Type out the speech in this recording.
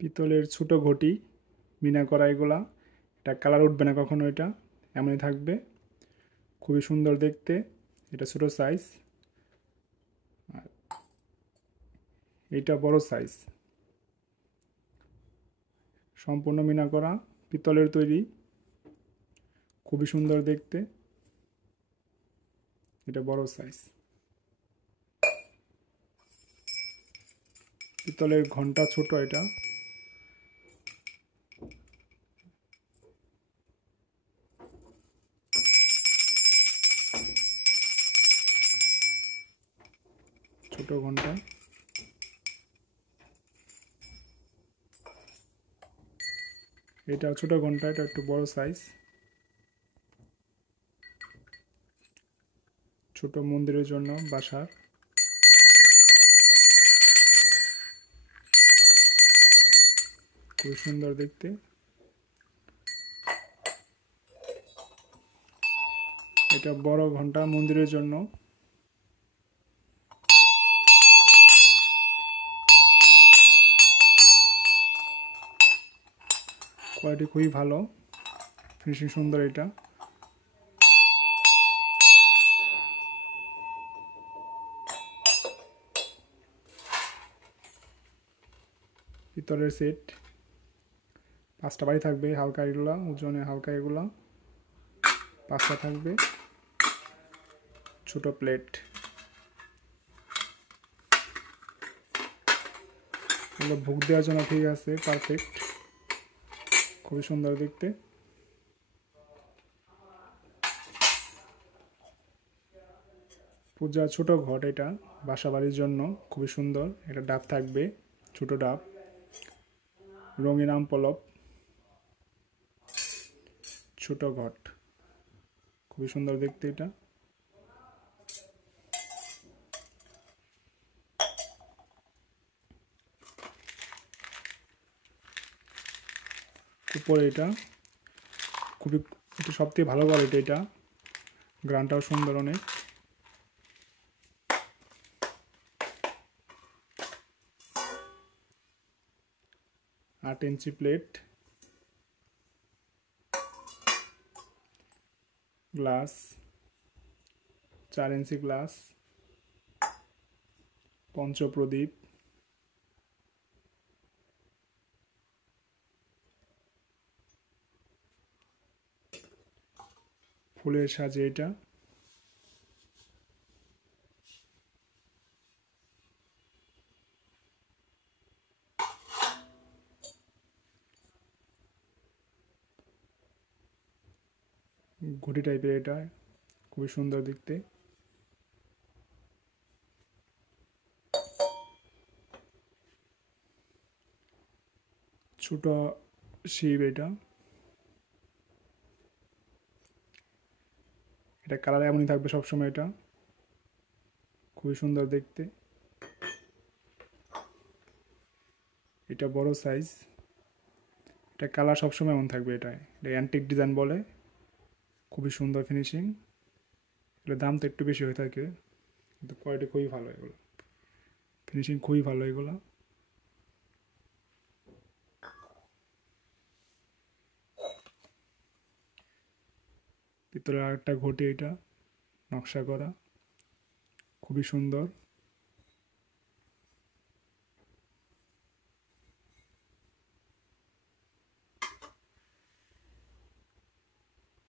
পিতলের ছোট ঘটি মিনা করা এগুলা, এটা কালার উঠবে না কখনো, এটা এমনই থাকবে, খুবই সুন্দর দেখতে। এটা ছোট সাইজ, এইটা বড় সাইজ। সম্পূর্ণ মিনা করা, পিতলের তৈরি, খুবই সুন্দর দেখতে। এটা বড় সাইজ। পিতলের ঘন্টা ছোট, এটা ছোট ঘন্টা। এটা ছোট ঘন্টা, এটা একটু বড় সাইজ। ছোট মন্দিরের জন্য, বাসার। খুব সুন্দর দেখতে। এটা বড় ঘন্টা মন্দিরের জন্য। কোয়ালিটি খুবই ভালো, ফিনিশিং সুন্দর। এটা পিতলের সেট, 5টা বাড়ি থাকবে, হালকা এগুলা, ওজনে হালকা এগুলা 5টা থাকবে। ছোট প্লেট, এগুলো ভোগ দেওয়ার জন্য ঠিক আছে, পারফেক্ট, খুবই সুন্দর দেখতে। পূজা ছোট ঘট, এটা বাসা বাড়ির জন্য খুবই সুন্দর। এটা ডাব থাকবে, ছোট ডাব, রঙিন আম পলব, ছোট ঘট, খুবই সুন্দর দেখতে। এটা উপরে, এটা খুবই, এটা সব থেকে ভালো কোয়ালিটি। এটা গ্রানটাও সুন্দর অনেক। 8 ইঞ্চি প্লেট, গ্লাস 4 ইঞ্চি গ্লাস, পঞ্চপ্রদীপ, ফুলের সাজে। এটা ঘটি টাইপের, এটা খুবই সুন্দর দেখতে। ছোট শিব, এটা এটা কালার এমনই থাকবে সবসময়। এটা খুবই সুন্দর দেখতে। এটা বড় সাইজ, এটা কালার সবসময় এমন থাকবে। এটা অ্যান্টিক ডিজাইন বলে, খুবই সুন্দর ফিনিশিং। এগুলোর দাম তো একটু বেশি হয়ে থাকে, কিন্তু কোয়ালিটি খুবই ভালো, এগুলো ফিনিশিং খুবই ভালো। এগুলো পিতলের আরেকটা ঘটি, এটা নকশা করা, খুবই সুন্দর।